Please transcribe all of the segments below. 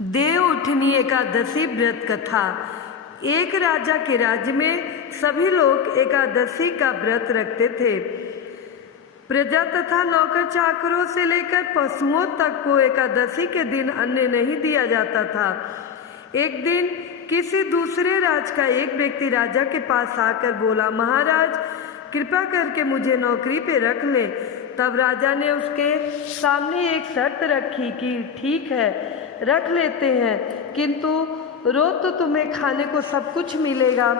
देव उठनी एकादशी व्रत कथा। एक राजा के राज्य में सभी लोग एकादशी का व्रत रखते थे। प्रजा तथा नौकर चाकरों से लेकर पशुओं तक को एकादशी के दिन अन्न नहीं दिया जाता था। एक दिन किसी दूसरे राज्य का एक व्यक्ति राजा के पास आकर बोला, महाराज कृपा करके मुझे नौकरी पे रख ले। तब राजा ने उसके सामने एक शर्त रखी कि ठीक है रख लेते हैं, किंतु रोज तो तुम्हें खाने को सब कुछ मिलेगा,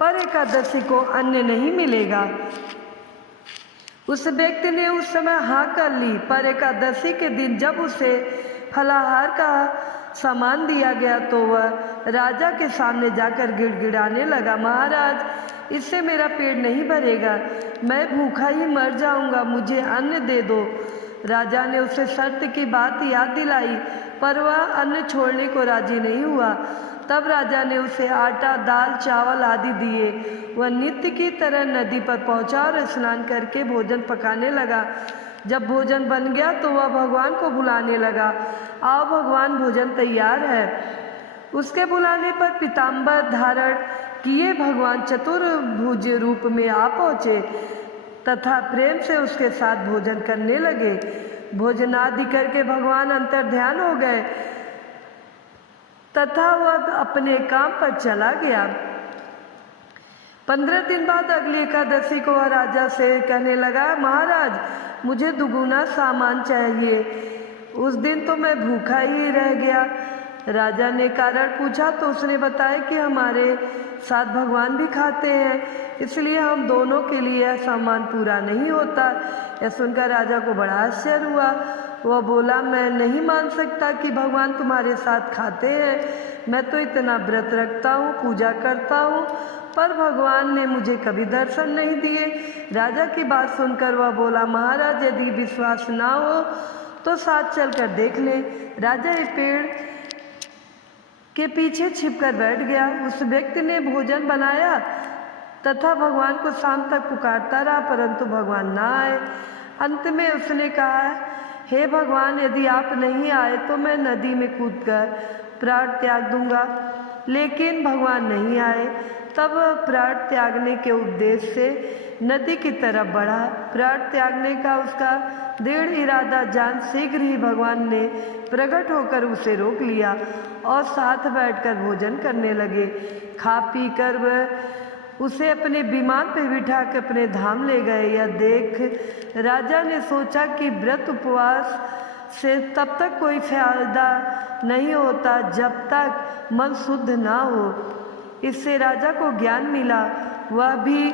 पर एकादशी को अन्न नहीं मिलेगा। उस व्यक्ति ने उस समय हाँ कर ली, पर एकादशी के दिन जब उसे फलाहार का सामान दिया गया तो वह राजा के सामने जाकर गिड़गिड़ाने लगा, महाराज इससे मेरा पेट नहीं भरेगा, मैं भूखा ही मर जाऊंगा, मुझे अन्न दे दो। राजा ने उसे शर्त की बात याद दिलाई, पर वह अन्न छोड़ने को राजी नहीं हुआ। तब राजा ने उसे आटा, दाल, चावल आदि दिए। वह नित्य की तरह नदी पर पहुंचा और स्नान करके भोजन पकाने लगा। जब भोजन बन गया तो वह भगवान को बुलाने लगा, आओ भगवान भोजन तैयार है। उसके बुलाने पर पीताम्बर धारण किए भगवान चतुर्भुज रूप में आ पहुँचे तथा प्रेम से उसके साथ भोजन करने लगे। भोजनादि करके भगवान अंतर ध्यान हो गए तथा वह अपने काम पर चला गया। 15 दिन बाद अगली एकादशी को वह राजा से कहने लगा, महाराज मुझे दुगुना सामान चाहिए, उस दिन तो मैं भूखा ही रह गया। राजा ने कारण पूछा तो उसने बताया कि हमारे साथ भगवान भी खाते हैं, इसलिए हम दोनों के लिए यह सामान पूरा नहीं होता। यह सुनकर राजा को बड़ा आश्चर्य हुआ। वह बोला, मैं नहीं मान सकता कि भगवान तुम्हारे साथ खाते हैं, मैं तो इतना व्रत रखता हूँ, पूजा करता हूँ, पर भगवान ने मुझे कभी दर्शन नहीं दिए। राजा की बात सुनकर वह बोला, महाराज यदि विश्वास ना हो तो साथ चलकर देख ले। राजा एक पेड़ के पीछे छिपकर बैठ गया। उस व्यक्ति ने भोजन बनाया तथा भगवान को शाम तक पुकारता रहा, परंतु भगवान ना आए। अंत में उसने कहा, हे भगवान यदि आप नहीं आए तो मैं नदी में कूदकर प्राण त्याग दूंगा। लेकिन भगवान नहीं आए। तब प्राण त्यागने के उद्देश्य से नदी की तरफ बढ़ा। प्राण त्यागने का उसका दृढ़ इरादा जान शीघ्र ही भगवान ने प्रकट होकर उसे रोक लिया और साथ बैठकर भोजन करने लगे। खा पी कर वह उसे अपने विमान पर बिठा कर अपने धाम ले गए। यह देख राजा ने सोचा कि व्रत उपवास से तब तक कोई फायदा नहीं होता जब तक मन शुद्ध ना हो। इससे राजा को ज्ञान मिला, वह भी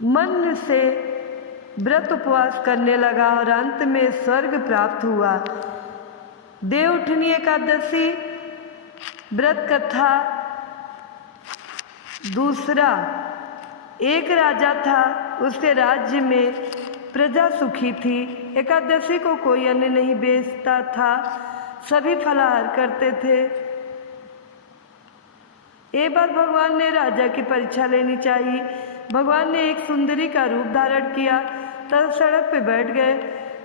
मन से व्रत उपवास करने लगा और अंत में स्वर्ग प्राप्त हुआ। देवउठनी एकादशी व्रत कथा दूसरा। एक राजा था, उसके राज्य में प्रजा सुखी थी। एकादशी को कोई अन्न नहीं बेचता था, सभी फलाहार करते थे। एक बार भगवान ने राजा की परीक्षा लेनी चाहिए। भगवान ने एक सुंदरी का रूप धारण किया तब सड़क पे बैठ गए।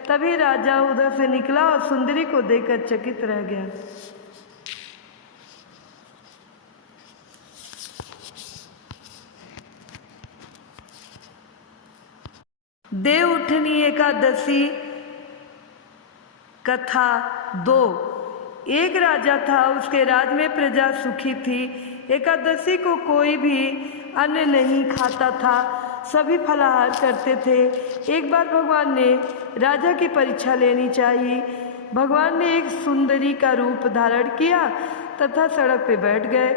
तभी राजा उधर से निकला और सुंदरी को देखकर चकित रह गया। देवउठनी एकादशी कथा 2। एक राजा था, उसके राज्य में प्रजा सुखी थी। एकादशी को कोई भी अन्न नहीं खाता था, सभी फलाहार करते थे। एक बार भगवान ने राजा की परीक्षा लेनी चाहिए। भगवान ने एक सुंदरी का रूप धारण किया तथा सड़क पे बैठ गए।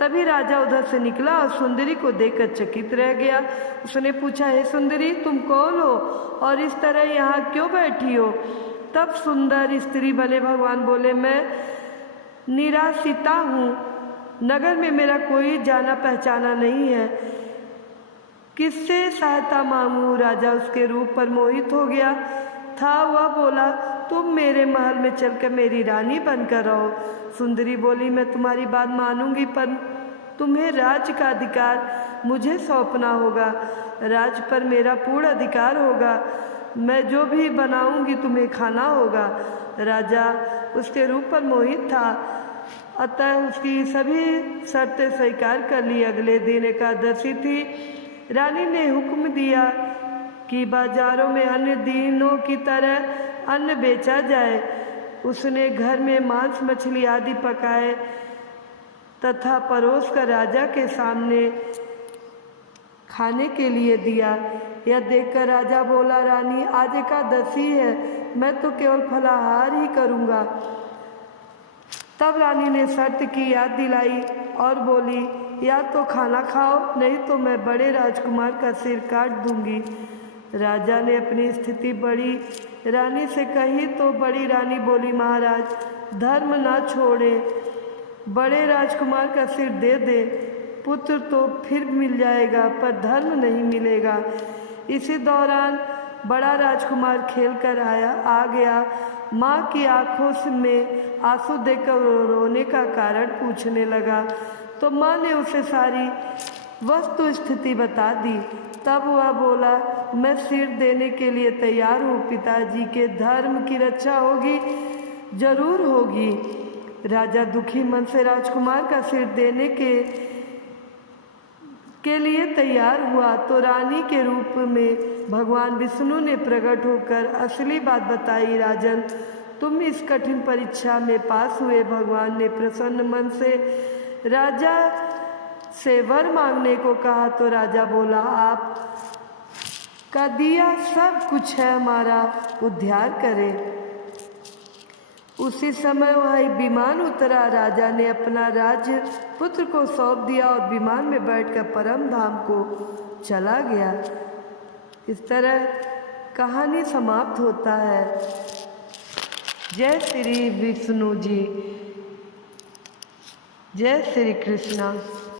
तभी राजा उधर से निकला और सुंदरी को देखकर चकित रह गया। उसने पूछा, हे सुंदरी तुम कौन हो और इस तरह यहाँ क्यों बैठी हो? तब सुंदर स्त्री बने भगवान बोले, मैं निराश्रिता हूँ, नगर में मेरा कोई जाना पहचाना नहीं है, किससे सहायता मांगूं? राजा उसके रूप पर मोहित हो गया था। वह बोला, तुम मेरे महल में चलकर मेरी रानी बनकर रहो। सुंदरी बोली, मैं तुम्हारी बात मानूंगी, पर तुम्हें राज्य का अधिकार मुझे सौंपना होगा। राज्य पर मेरा पूर्ण अधिकार होगा। मैं जो भी बनाऊंगी तुम्हें खाना होगा। राजा उसके रूप पर मोहित था, अतः उसकी सभी शर्तें स्वीकार कर ली। अगले दिन एकादशी थी। रानी ने हुक्म दिया कि बाजारों में अन्य दिनों की तरह अन्न बेचा जाए। उसने घर में मांस मछली आदि पकाए तथा परोस कर राजा के सामने खाने के लिए दिया। यह देखकर राजा बोला, रानी आज एकादशी है, मैं तो केवल फलाहार ही करूँगा। तब रानी ने शर्त की याद दिलाई और बोली, या तो खाना खाओ, नहीं तो मैं बड़े राजकुमार का सिर काट दूंगी। राजा ने अपनी स्थिति बड़ी रानी से कही तो बड़ी रानी बोली, महाराज धर्म ना छोड़े, बड़े राजकुमार का सिर दे दे। पुत्र तो फिर मिल जाएगा पर धर्म नहीं मिलेगा। इसी दौरान बड़ा राजकुमार खेल कर आ गया। माँ की आंखों में आंसू देखकर रोने का कारण पूछने लगा, तो माँ ने उसे सारी वस्तु स्थिति बता दी। तब वह बोला, मैं सिर देने के लिए तैयार हूँ, पिताजी के धर्म की रक्षा होगी, जरूर होगी। राजा दुखी मन से राजकुमार का सिर देने के लिए तैयार हुआ तो रानी के रूप में भगवान विष्णु ने प्रकट होकर असली बात बताई। राजन, तुम इस कठिन परीक्षा में पास हुए। भगवान ने प्रसन्न मन से राजा से वर मांगने को कहा तो राजा बोला, आप का दिया सब कुछ है, हमारा उद्धार करे। उसी समय वह एक विमान उतरा। राजा ने अपना राज्य पुत्र को सौंप दिया और विमान में बैठकर परम धाम को चला गया। इस तरह कहानी समाप्त होता है। जय श्री विष्णु जी, जय श्री कृष्णा।